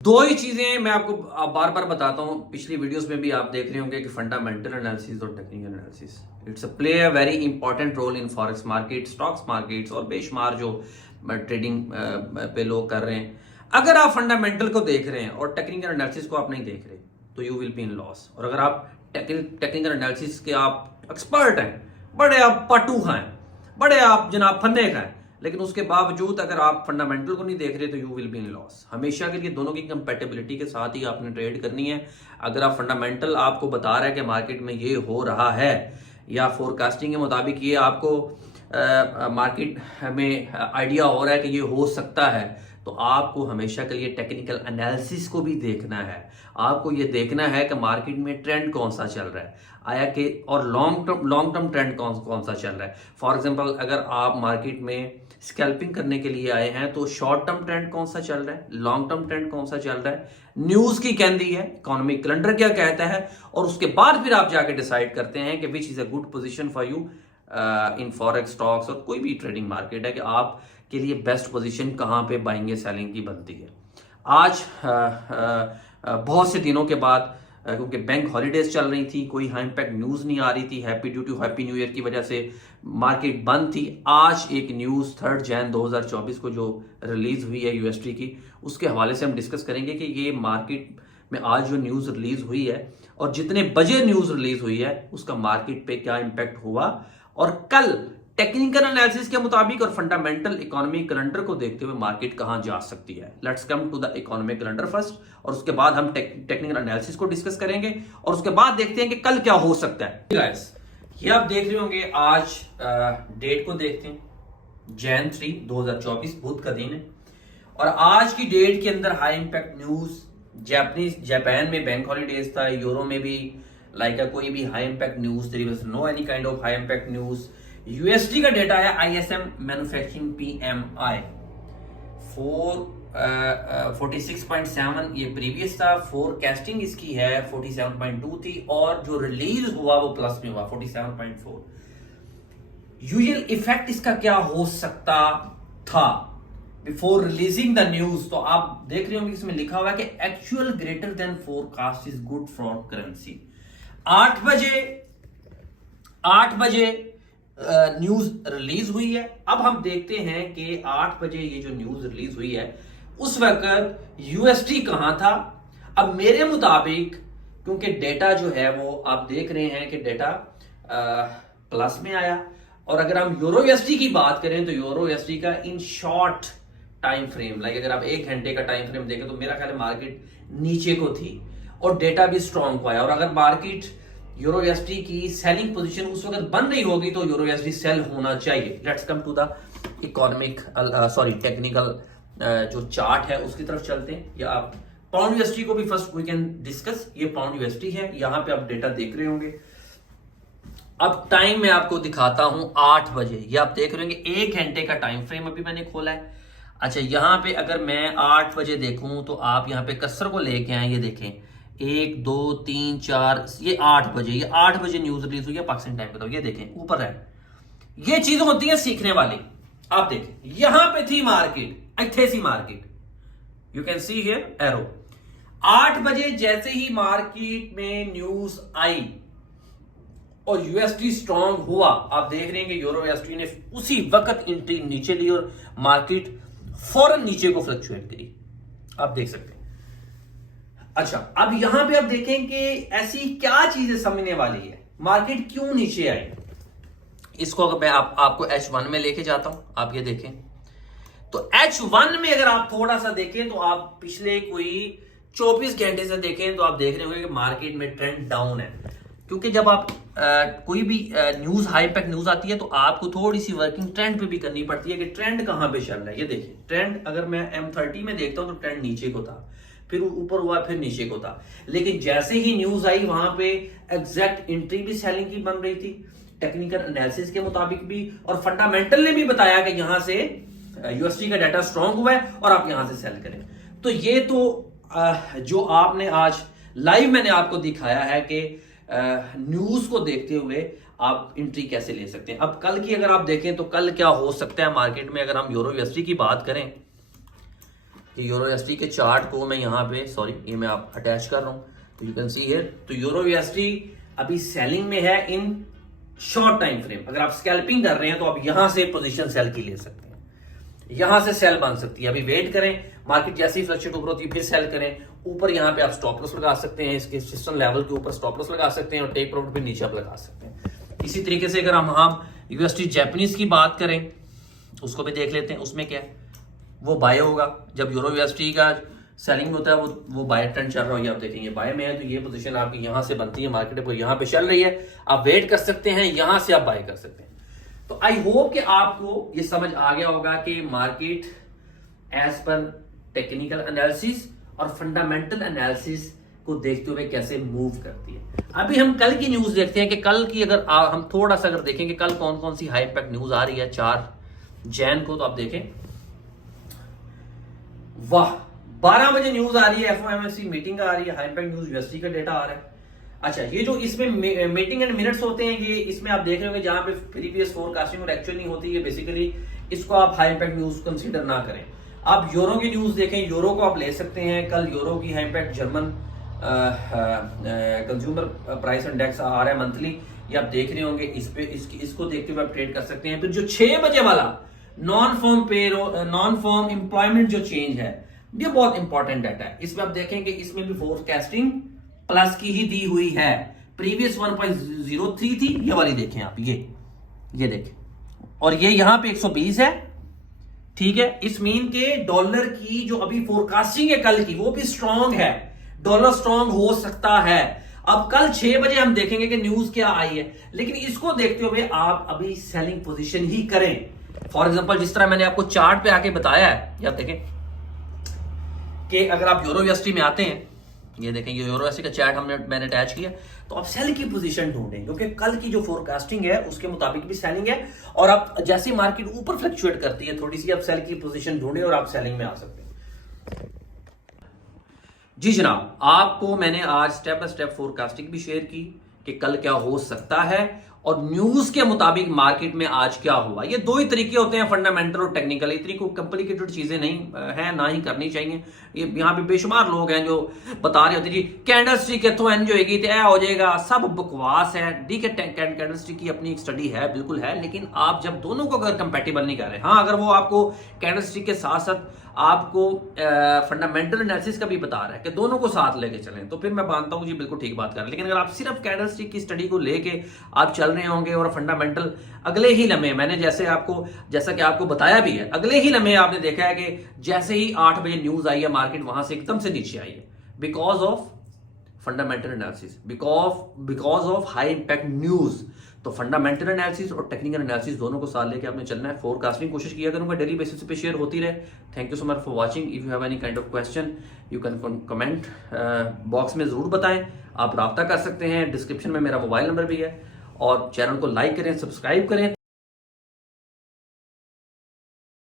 दो ही चीजें मैं आपको बार बार बताता हूं, पिछली वीडियोस में भी आप देख रहे होंगे कि फंडामेंटल एनालिसिस और technical analysis it's play a very important role in forex market, stocks markets और बेशुमार जो ट्रेडिंग पे लोग कर रहे हैं। अगर आप फंडामेंटल को देख रहे हैं और टेक्निकल एनालिसिस को आप नहीं देख रहे तो you will be in loss. और अगर आप टेक्निकल एनालिसिस के आप एक्सपर्ट हैं, बड़े आप पटू हैं, बड़े आप जनाब फन्ने हैं, लेकिन उसके बावजूद अगर आप फंडामेंटल को नहीं देख रहे तो you will be in loss. हमेशा के लिए दोनों की कंपैटिबिलिटी के साथ ही आपने ट्रेड करनी है। अगर आप फंडामेंटल आपको बता रहा है कि मार्केट में ये हो रहा है या फोरकास्टिंग के मुताबिक ये आपको मार्केट में आइडिया हो रहा है कि ये हो सकता है, तो आपको हमेशा के लिए टेक्निकल एनालिसिस को भी देखना है। आपको ये देखना है कि मार्केट में ट्रेंड कौन सा चल रहा है, आया कि और लॉन्ग टर्म ट्रेंड कौन सा चल रहा है। फॉर एग्जांपल अगर आप मार्केट में स्कैल्पिंग करने के लिए आए हैं तो शॉर्ट टर्म ट्रेंड कौन सा चल रहा है, लॉन्ग टर्म ट्रेंड कौन सा चल रहा है, न्यूज की कहती है, इकोनॉमिक कैलेंडर क्या कहता है, और उसके बाद फिर आप जाके डिसाइड करते हैं कि which is a good position for you in forex, stocks और कोई भी ट्रेडिंग मार्केट है कि आप के लिए बेस्ट पोजीशन कहां पे बाइंग सेलिंग की बनती है। आज बहुत से दिनों के बाद क्योंकि बैंक हॉलीडेज चल रही थी, कोई हाई इंपैक्ट न्यूज नहीं आ रही थी, हैप्पी न्यू ईयर की वजह से मार्केट बंद थी। आज एक न्यूज 3 जनवरी 2024 को जो रिलीज हुई है यूएसटी की, उसके हवाले से हम डिस्कस करेंगे कि ये मार्केट में आज जो न्यूज रिलीज हुई है और जितने बजे न्यूज रिलीज हुई है उसका मार्केट पे क्या इंपैक्ट हुआ, और कल टेक्निकल एनालिसिस के मुताबिक और फंडामेंटल इकोनॉमिक कैलेंडर को देखते हुए मार्केट कहां जा सकती है। Let's come to the economic calendar first, और उसके बाद हम टेक्निकल एनालिसिस को डिस्कस करेंगे और उसके बाद देखते हैं कि कल क्या हो सकता है। गाइस, ये आप देख रहे होंगे, आज डेट को देखते हैं, जनवरी 3 2024 बुध का दिन है। और आज की डेट के अंदर हाई इंपैक्ट न्यूज, जापान में बैंक हॉलीडेज था, यूरो में भी लाइक कोई भी high impact news, there was no any kind of high impact news. USD का डेटा है आईएसएम मैन्युफैक्चरिंग पीएमआई 46.7, ये प्रीवियस था। फोरकास्टिंग इसकी है 47.2 थी, और जो रिलीज हुआ वो प्लस में हुआ 47.4। यूजुअल इफेक्ट इसका क्या हो सकता था बिफोर रिलीजिंग द न्यूज, तो आप देख रहे होंगे इसमें लिखा हुआ है कि actual greater than forecast is good for currency. 8 बजे न्यूज रिलीज हुई है। अब हम देखते हैं कि 8 बजे ये जो न्यूज रिलीज हुई है उस वक्त यूएसडी कहां था। अब मेरे मुताबिक, क्योंकि डेटा जो है वो आप देख रहे हैं कि डेटा प्लस में आया, और अगर हम यूरो यूएसडी की बात करें तो यूरो यूएसडी का in short time frame, like अगर आप 1 घंटे का टाइम फ्रेम देखें तो मेरा ख्याल है मार्केट नीचे को थी और डेटा भी स्ट्रॉन्ग को आया। और अगर मार्केट यूरो यूएसडी की सेलिंग पोजीशन उस वक्त बन रही होगी तो यूरो यूएसडी सेल होना चाहिए। Let's come to the economic technical जो चार्ट है उसकी तरफ चलते हैं, या आप पाउंड यूएसडी को भी फर्स्ट वी कैन डिस्कस। ये पाउंड यूएसडी है, यहां पे आप डेटा देख रहे होंगे। अब टाइम मैं आपको दिखाता हूं 8 बजे, ये आप देख रहे होंगे 1 घंटे का टाइम फ्रेम अभी मैंने खोला है। अच्छा, यहां पे अगर मैं 8 बजे देखूं तो आप यहां पे कर्सर को लेके आए, ये देखें 1 2 3 4, ये 8 बजे, ये 8 बजे न्यूज रिलीज हुई है पाकिस्तान टाइम पे। ये देखें ऊपर है, ये चीज होती है सीखने वाली। आप देखें यहां पे थी मार्केट, इथे see market, you can see here arrow. 8 बजे जैसे ही मार्केट में न्यूज आई और यूएसडी स्ट्रांग हुआ, आप देख रहे हैं कि यूरो यूएसडी ने उसी वक्त एंट्री नीचे ली और मार्केट फौरन नीचे को फ्लक्चुएट करी, आप देख सकते हैं। अच्छा, अब यहां पे आप देखें कि ऐसी क्या चीजें समझने वाली है, मार्केट क्यों नीचे आई। इसको अगर मैं आपको H1 में लेके जाता हूं, आप ये देखें तो H1 में अगर आप थोड़ा सा देखें तो आप पिछले कोई 24 घंटे से देखें तो आप देख रहे होंगे कि मार्केट में ट्रेंड डाउन है। क्योंकि जब आप कोई भी न्यूज हाई इंपैक्ट न्यूज आती है तो आपको थोड़ी सी वर्किंग ट्रेंड पे भी करनी पड़ती है कि ट्रेंड कहां पे चल रहा है। ये देखिए ट्रेंड, अगर मैं M30 में देखता हूं तो ट्रेंड नीचे को था, फिर ऊपर हुआ, फिर नीचे को था। लेकिन जैसे ही न्यूज आई वहां पे एग्जैक्ट एंट्री भी सेलिंग की बन रही थी, टेक्निकल एनालिसिस के मुताबिक भी, और फंडामेंटल ने भी बताया कि यहां से यूएसडी का डाटा स्ट्रांग हुआ है और आप यहां से सेल करें। तो ये तो जो आपने आज लाइव मैंने आपको दिखाया है कि न्यूज को देखते हुए आप एंट्री कैसे ले सकते हैं। अब कल की अगर आप देखें तो कल क्या हो सकता है मार्केट में, अगर हम यूरो यूएसडी की बात करें, कि यूरो यूएसडी के चार्ट को मैं यहाँ पे, सॉरी ये मैं आप अटैच कर रहा हूँ, तो यू कैन सी हियर। तो यूरो यूएसडी अभी सेलिंग में है इन शॉर्ट टाइम फ्रेम। अगर आप स्कैल्पिंग कर रहे हैं तो आप यहां से पोजीशन सेल की ले सकते हैं, यहां से सेल बन सकती है। अभी वेट करें, मार्केट जैसे ही फ्लक्चुएट ऊपर होती है फिर सेल करें। ऊपर यहां पे आप स्टॉप लॉस लगा सकते हैं, इसके सिस्टम लेवल के ऊपर स्टॉप लॉस लगा सकते हैं और टेक प्रॉफिट पे नीचे आप लगा सकते हैं। इसी तरीके से अगर हम यूएसडी जापानीज की बात करें, उसको भी देख लेते हैं। उसमें क्या है, वो बाय होगा जब यूरो यूएसडी का सेलिंग होता है, वो बाय ट्रेंड चल रहा है। आप देखेंगे बाय में है तो ये पोजीशन आपकी यहां से बनती है, मार्केट को यहां पे चल रही है, आप वेट कर सकते हैं, यहां से आप बाय कर सकते हैं। तो आई होप कि आपको ये समझ आ गया होगा कि market as per technical analysis और फंडामेंटल एनालिसिस को देखते हुए कैसे मूव करती है। अभी हम कल की न्यूज देखते हैं कि कल की अगर हम थोड़ा सा अगर देखेंगे कल कौन कौन सी हाई इंपैक्ट न्यूज आ रही है 4 जैन को, तो आप देखें, वाह 12 बजे न्यूज आ रही है, एफओएमसी मीटिंग आ रही है, हाई इंपैक्ट न्यूज यूएसडी का डेटा आ रहा है। अच्छा, ये जो इसमें मीटिंग एंड मिनट्स होते हैं, ये इसमें आप देख रहे होंगे जहां पे प्रीवियस फोरकास्टिंग और एक्चुअल नहीं होती है, बेसिकली इसको आप हाई इंपैक्ट न्यूज कंसीडर ना करें। आप यूरो की न्यूज देखें, यूरो को आप ले सकते हैं। कल यूरो की high impact German consumer price index आ रहा है मंथली, ये आप देख रहे होंगे। इसको देखते हुए आप ट्रेड कर सकते हैं। फिर जो 6 बजे वाला नॉन फॉर्म एम्प्लॉयमेंट जो चेंज है, ये बहुत इंपॉर्टेंट डाटा है। इसमें आप देखेंगे इसमें भी फोरकास्टिंग प्लस की ही दी हुई है। प्रीवियस 1.03 थी, ये वाली देखें आप, ये देखें, और ये यहां पे 120 है, ठीक है। इस मीन के डॉलर की जो अभी फोरकास्टिंग है कल की, वो भी स्ट्रांग है, डॉलर स्ट्रांग हो सकता है। अब कल 6 बजे हम देखेंगे कि न्यूज क्या आई है, लेकिन इसको देखते हुए आप अभी सेलिंग पोजीशन ही करें। फॉर एग्जांपल जिस तरह मैंने आपको चार्ट पे आके बताया है, ये आप देखें कि अगर आप यूरो यूएसडी में आते हैं, ये देखें ये यूरो यूएसडी का चार्ट मैंने अटैच किया, तो आप सेल की पोजीशन ढूंढें, क्योंकि कल की जो फोरकास्टिंग है उसके मुताबिक भी सेलिंग है। और आप जैसे मार्केट ऊपर फ्लक्चुएट करती है थोड़ी सी, आप सेल की पोजीशन ढूंढें और आप सेलिंग में आ सकते हैं। जी जनाब, आपको मैंने आज स्टेप बाय स्टेप फोरकास्टिंग भी शेयर की कि कल क्या हो सकता है और न्यूज के मुताबिक मार्केट में आज क्या हुआ। ये 2 ही तरीके होते हैं, फंडामेंटल और टेक्निकल। इतनी कोई कॉम्प्लिकेटेड चीजें नहीं है, ना ही करनी चाहिए। ये यहाँ पे बेशुमार लोग हैं जो बता रहे होते जी कैंडलस्टिक इथों एंज होएगी तो ऐ हो जाएगा, सब बकवास है। डी के कैंडलस्टिक की अपनी एक स्टडी है, बिल्कुल है, लेकिन आप जब दोनों को अगर कंपेटिबल नहीं कर रहे, हाँ अगर वो आपको कैंडलस्टिक के साथ साथ आपको फंडामेंटल एनालिसिस का भी बता रहा है कि दोनों को साथ लेके चलें, तो फिर मैं मानता हूं जी बिल्कुल ठीक बात कर रहे हैं। लेकिन अगर आप सिर्फ कैंडलस्टिक की स्टडी को लेके आप चल रहे होंगे और फंडामेंटल अगले ही लम्हे, मैंने जैसा कि आपको बताया भी है, अगले ही लम्हे आपने देखा है कि जैसे ही 8 बजे न्यूज आई है, मार्केट वहां से एकदम से नीचे आई है, because of fundamental analysis, because of high impact news. तो फंडामेंटल एनालिसिस और टेक्निकल एनालिसिस दोनों को साथ लेके आपने चलना है। फोरकास्टिंग कोशिश किया करूंगा, डेली बेसिस पे शेयर होती रहे। Thank you so much for watching. If you have any kind of question you can comment box में जरूर बताएं। आप राब्ता कर सकते हैं, डिस्क्रिप्शन में मेरा मोबाइल नंबर भी है। और चैनल को लाइक करें, सब्सक्राइब करें।